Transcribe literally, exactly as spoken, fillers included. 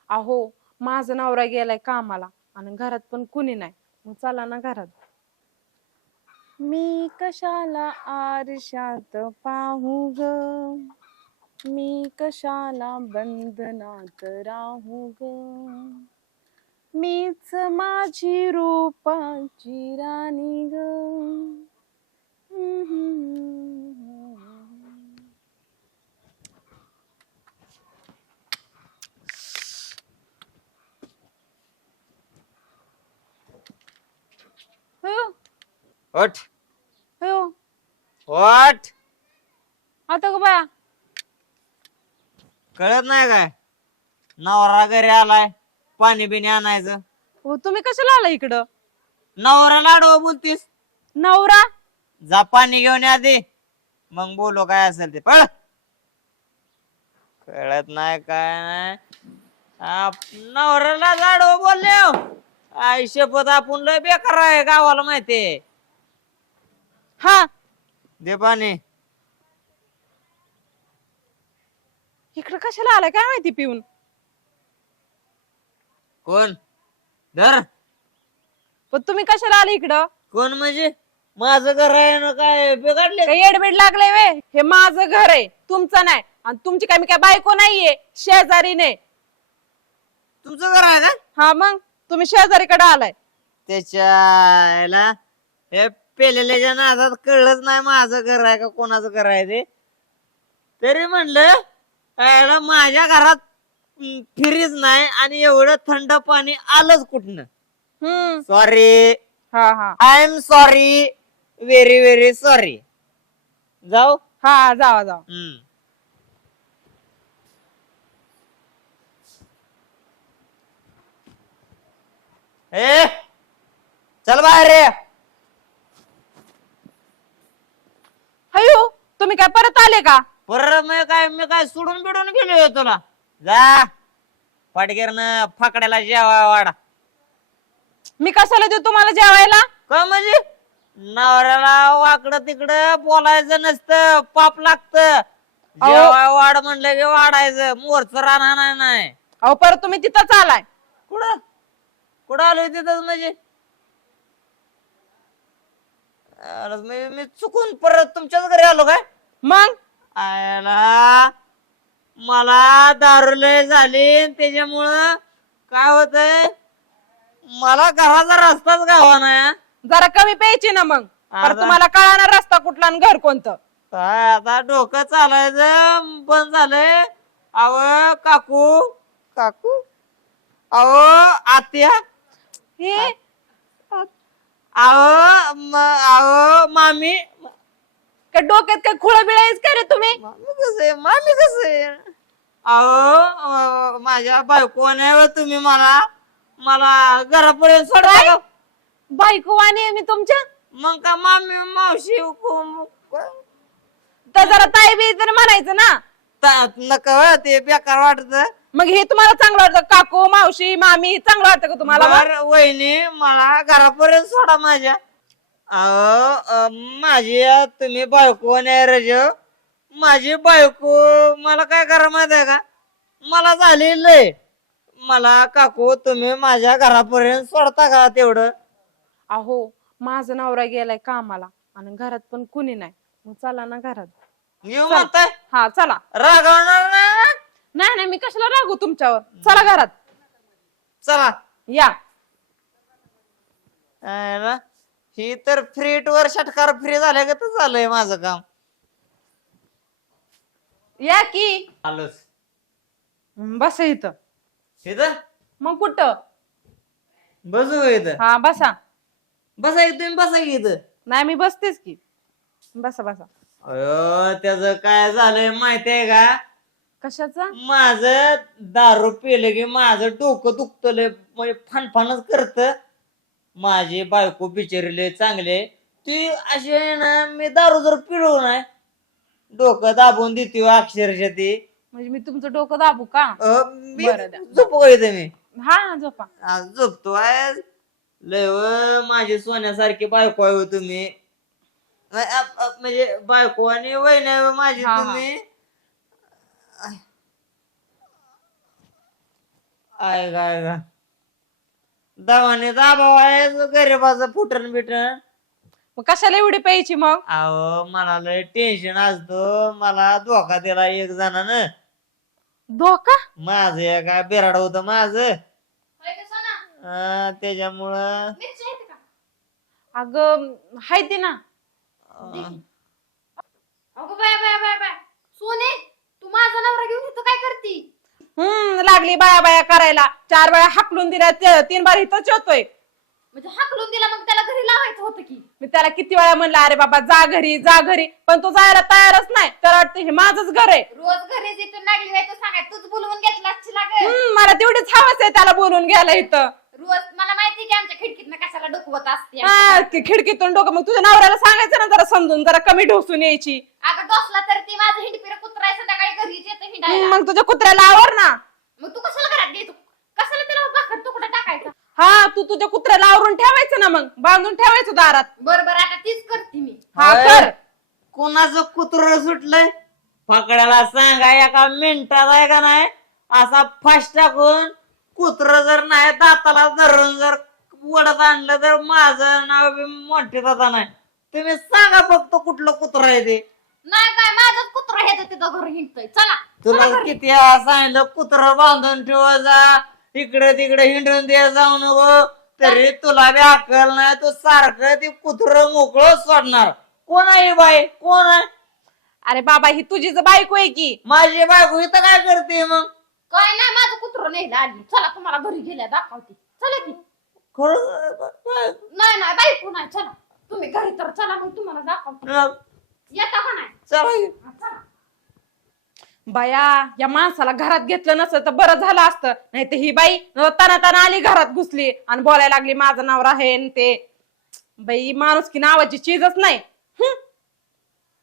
अहो माझा नवरा गेलाय कामाला आणि घरात पण कुणी नाही, मग चला ना घरात. मी कशाला आरशात पाहू ग, मी कशाला बंधनात राहू ग, मीच माझी रूपाची राणी ग. हो उठ हो उठ. आता ग बाया, कळत नाही काय? नवरा घरी आलाय, पाणी बिणी आणायचं. हो तुम्ही कशाला आला इकडं? नवरा लाडव बोलतीस? नवरा जा पाणी घेऊन या आधी, मग बोलो काय असेल ते. पळ. कळत नाही काय नाही. आप- नवऱ्याला लाडव बोलले हो. आई शपथ आपण लय बेकार आहे, गावाला माहितीये. हा दे पाणी. इकडं कशाला आलाय काय माहिती पिऊन. कोण? धर. पण तुम्ही कशाला आले इकडं? कोण म्हणजे? माझं घर आहे ना, काय बिघडले? काही एडमिट लागलंय वे? हे माझं घर आहे, तुमचं नाही. आणि तुमची काय मी काय बायको नाहीये, शेजारीने. तुमचं घर आहे का? हा मग तुम्ही शेजारीकडे आलाय. त्याच्या हे पेलेल्याच्या नादात कळलंच नाही माझं घर आहे का कोणाचं घर आहे ते. तरी म्हणलं याला माझ्या घरात हम्म, फ्रीज नाही आणि एवढं थंड पाणी आलंच कुठनं. हम्म सॉरी, हा हा I am sorry, very very sorry. जाऊ. हा जावा जावा. हम्म. ए चल बाहेर रे. अयो तुम्ही काय परत आले का? परत मी काय मी काय सोडून बिडून गेलोय तुला? जा फाटगेरनं फाकड्याला जेवा वाडा. मी कशाला देऊ तुम्हाला जेवायला? का म्हणजे? नवऱ्याला वाकडं तिकडं बोलायचं नसतं, पाप लागतं. जेवा वाड म्हणलं की वाढायचं, मोरचं राहणार नाही. अहो परत तुम्ही तिथंच आलाय. कुठं कुठं आलोय तिथंच म्हणजे? अरे मी मी चुकून परत तुमच्याच घरी आलो काय? मग आयला मला दारू लय झाली, त्याच्यामुळं काय होतंय, मला घराचा रस्ताच गावा नाही. जरा कमी प्यायची ना मग. परत आता- तुम्हाला कळणार रस्ता कुठला आणि घर कोणतं. काय आता डोकं चालायचं बंद झालंय. अव काकू काकू अहो आत्या, हे अहो म- अहो मामी. काय डोक्यात काय खुळ बिळायच का रे तुम्ही? मामी कसं आहे, मामी कसं आहे? अहो अं, माझ्या बायकोने व तुम्ही मला मला घरापर्यंत सोडा काय? का? बायको वाणी आहे मी तुमच्या? मग का मामी मावशी कोण- तर जरा ताई बी तरी म्हणायचं ना. ता- नका हो, ते बेकार वाटत. मग हे तुम्हाला चांगलं वाटतं? काकू मावशी मामी हे चांगलं वाटतं का तुम्हाला? मग? बर वहिनी मला घरापर्यंत सोडा माझ्या. अहो अं, माझी तुम्ही बायको नाही रज. माझी बायको मला काय करा माहित आहे का? मला झालेलंय. मला काकू तुम्ही माझ्या घरापर्यंत सोडता का तेवढं? अहो माझा नवरा गेलाय कामाला आणि घरात पण कुणी नाही, मग चला ना घरात. येऊ म्हणताय? हा चला. रागवणार नाही ना? नाही नाही मी कशाला रागू तुमच्यावर. चला घरात चला. या. आहे ना? ही तर फ्रीट वर षटकार फ्री झाल्या का तर झालंय माझं काम. या की. आलोच. बसा इथं. इथं मग कुठं? बसू का इथं? हा बसा. बसा की तुम्ही, बसा की इथं. नाही मी बसतेच की. बसा बसा. अयो त्याच काय झालंय माहितीये का? कशाचा? माझं दारू पिलं की माझं डोकं दुखतं लय, म्हणजे फणफणच करत. माझी बायको बिचारीले चांगले, ती अशी आहे ना, मी दारू जर पिलो नाही डोकं दाबून देते अक्षरशः ती. म्हणजे मी तुमचं डोकं दाबू का? अं, मी बरं द्या. झोपू का इथं मी? हा हा झोपा. आज झोपतो आहे. लय व माझी सोन्यासारखी बायको आहे हो तुम्ही. अ- अ- अ- म्हणजे बायको आणि वहिनी आहे हो माझी हा, हा. तुम्ही. आहे काय का दवाने दाबाव आहे गरीबाचं फुटण बिटण. मग कशाला एवढी प्यायची मग? अहो मला लय टेन्शन असतो. मला धोका दिला एक जणानं. धोका? माझं एक काय बिराड होत माझं होय का सोना? अं, त्याच्यामुळं मिरची आहेत का? अगं हाय ते ना. अं, अगं बाय बाय बाय बाय सोने, तू माझा नवरा घेऊन इथं काय करती? हम्म लागली बाया बाया करायला. चार वेळा हाकलून दिल्या, ते- तीन बार इथंच येतोय. म्हणजे हाकलून दिला मग त्याला घरी लावायचं होतं की. मी त्याला किती वेळा म्हणलं अरे बाबा जा घरी जा घरी, पण तो जायला तयारच नाही. तर वाटतं हे माझंच घर आहे. रोज घरी जिथून लागली बाय तर सांगाय तूच बोलवून घेतला असशील अगं. हम्म, मला तेवढीच हवस आहे त्याला बोलून घ्यायला इथं. रोज मला माहिती की आमच्या खिडकीतनं कशाला डोकवत असते. हा, की खिडकीतून डोकं. मग तुझ्या नवऱ्याला सांगायचं ना जरा समजून, जरा कमी ढोसून यायची. अगं डोसला तर ती माझं हिंडपिर कुत्राय संध्याकाळी घरी येतं हम्म, हिंडायला. मग तुझ्या कुत्र्याला आवर ना. मग तू कशाला घरात घेतो? कशाला त्याला भाकर तुकडा टाकायचा? हा, तू तुझ्या कुत्र्याला आवरून ठेवायचं ना, मग बांधून ठेवायचं दारात. बर बर आता तीच करते मी. हा होय. कर. कोणाचं कुत्र सुटलंय पकडायला सांगा एका मिनिटात आहे का नाही. असा फास्ट टाकून कुत्र जर नाही दाताला धरून जर वडत आणलं तर माझं नाव बी मोठे दादा नाही. तुम्ही सांगा फक्त कुठलं कुत्र आहे ते. नाही काय माझंच कुत्रा हे तिथं घरी हिंडतोय. चला तुला चला घरी. किती वेळा सांगितलं कुत्र बांधून ठेवा जा, इकडे तिकडे हिंडून दे जाऊ नको. तरी तुला बी अक्कल नाही. तू सारखं ते कुत्र मोकळं सोडणार. कोण आहे ही बाई? कोण आहे? अरे बाबा ही तुझीच बायको आहे की. माझी बायको इथं काय करते मग? काय नाही माझं कुत्र नेलं आली. चला तुम्हाला घरी गेल्या दाखवते. चला की. खरं नाही नाही बायको नाही. चला तुम्ही घरी तर चला मग तुम्हाला दाखवते. येता का नाही? चला की. हा, चला. बाया या माणसाला घरात घेतलं नसतं तर बरं झालं असतं. नाही तर ही बाई तना तना आली घरात घुसली आणि बोलायला लागली माझा नवरा आहे न ते. बाई माणूस की नावाची चीजच नाही. हं.